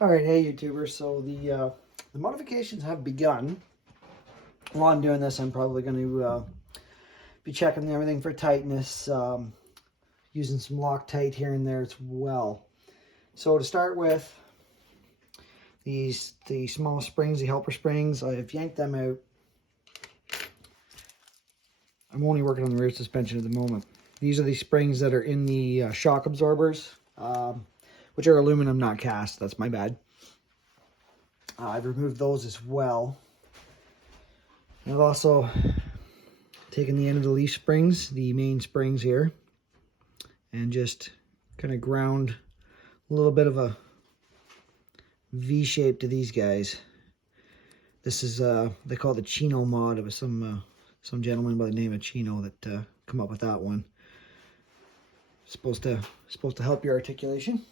All right, hey YouTubers. So the modifications have begun. While I'm doing this, I'm probably going to be checking everything for tightness, using some Loctite here and there as well. So to start with, the small springs, the helper springs, I've yanked them out. I'm only working on the rear suspension at the moment. These are the springs that are in the shock absorbers, which are aluminum, not cast. That's my bad. I've removed those as well. I've also taken the end of the leaf springs, the main springs here, and just kind of ground a little bit of a V shape to these guys. This is they call it the Chino mod. It was some gentleman by the name of Chino that come up with that one. Supposed to help your articulation.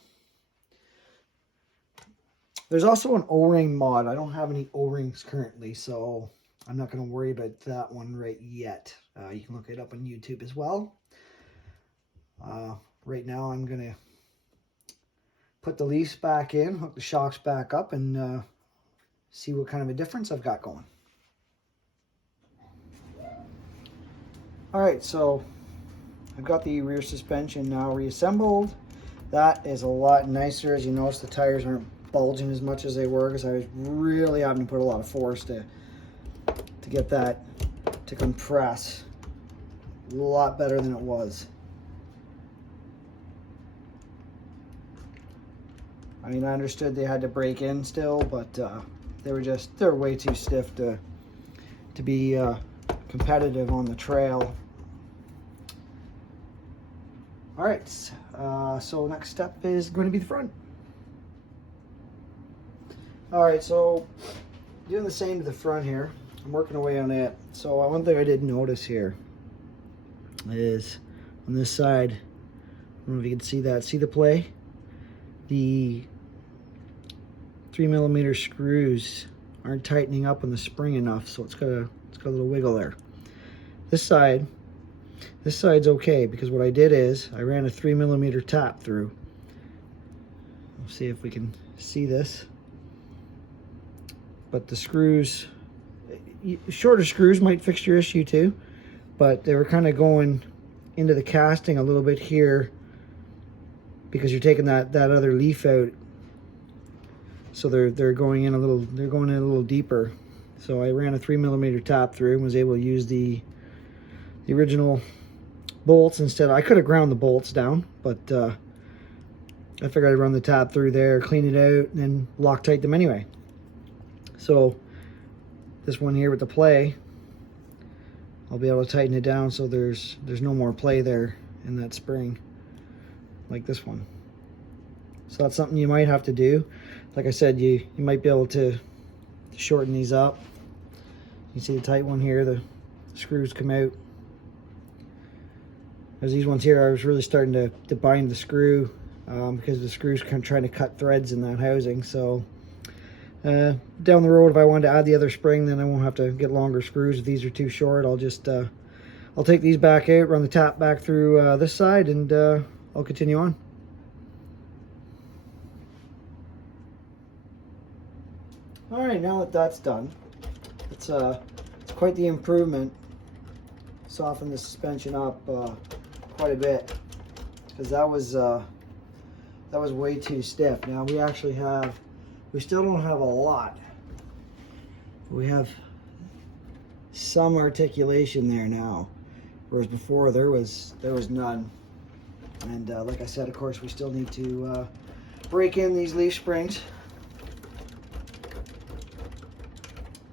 There's also an O-ring mod. I don't have any O-rings currently, so I'm not going to worry about that one right yet. You can look it up on YouTube as well. Right now I'm going to put the leaves back in, hook the shocks back up, and see what kind of a difference I've got going. Alright, so I've got the rear suspension now reassembled. That is a lot nicer. As you notice, the tires aren't bulging as much as they were because I was really having to put a lot of force to get that to compress. A lot better than it was. I mean, I understood they had to break in still, but they're way too stiff to be competitive on the trail. All right, so next step is going to be the front. All right, so doing the same to the front here. I'm working away on it. So one thing I did notice here is on this side, I don't know if you can see that. See the play? The 3mm screws aren't tightening up on the spring enough, so it's got a little wiggle there. This side's okay because what I did is I ran a 3mm tap through. Let's see if we can see this. But the screws, shorter screws might fix your issue too, but they were kind of going into the casting a little bit here because you're taking that other leaf out. So they're going in a little deeper. So I ran a 3mm tap through and was able to use the original bolts instead. I could have ground the bolts down, but I figured I'd run the tap through there, clean it out, and then Loctite them anyway. So this one here with the play, I'll be able to tighten it down so there's no more play there in that spring like this one. So that's something you might have to do. Like I said, you might be able to shorten these up. You see the tight one here, the screws come out. As these ones here, I was really starting to bind the screw because the screws kind of trying to cut threads in that housing. So down the road, if I wanted to add the other spring, then I won't have to get longer screws. If these are too short, I'll just I'll take these back out, run the tap back through this side, and I'll continue on. All right, now that that's done, it's quite the improvement. Soften the suspension up quite a bit because that was way too stiff. Now we still don't have a lot. We have some articulation there now, whereas before there was none. And like I said, of course, we still need to break in these leaf springs.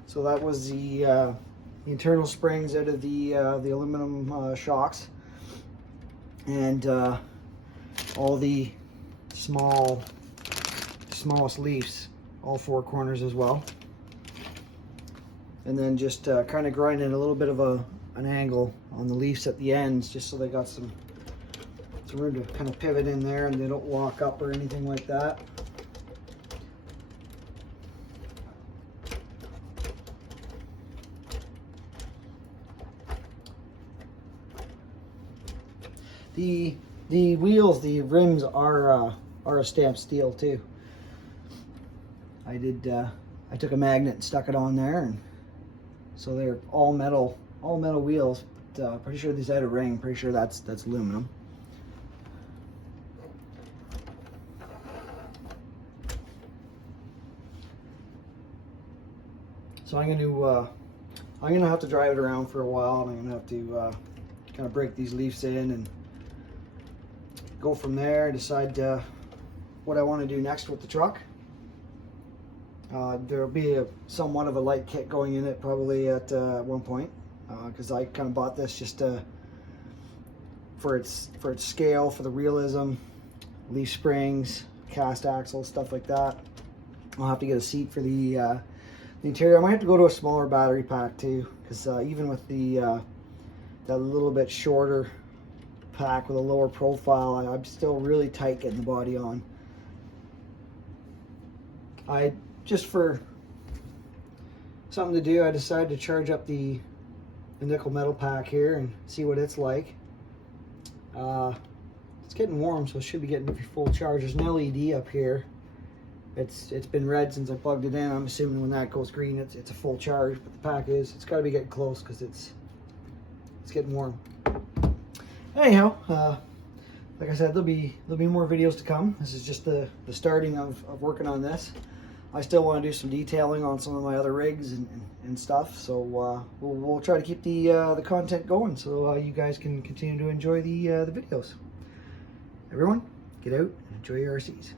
So that was the internal springs out of the aluminum shocks, and all the smallest leaves, all four corners as well. And then just kind of grinding a little bit of an angle on the leaves at the ends, just so they got some room to kind of pivot in there and they don't lock up or anything like that. The wheels, the rims are a stamped steel too. I took a magnet and stuck it on there, and so they're all metal wheels. But, pretty sure these had a ring. Pretty sure that's aluminum. So I'm gonna have to drive it around for a while, and I'm gonna have to kind of break these leaves in and go from there. Decide what I want to do next with the truck. There'll be somewhat of a light kit going in it probably at one point, because I kind of bought this just for its scale, for the realism, leaf springs, cast axles, stuff like that. I'll have to get a seat for the interior. I might have to go to a smaller battery pack too, because even with that little bit shorter pack with a lower profile, I'm still really tight getting the body on. Just for something to do, I decided to charge up the nickel metal pack here and see what it's like. It's getting warm, so it should be getting full charge. There's an LED up here. It's been red since I plugged it in. I'm assuming when that goes green, it's a full charge. But the pack it's got to be getting close because it's getting warm. Anyhow, like I said, there'll be more videos to come. This is just the starting of working on this. I still want to do some detailing on some of my other rigs and stuff. So we'll try to keep the content going so you guys can continue to enjoy the videos. Everyone, get out and enjoy your RCs.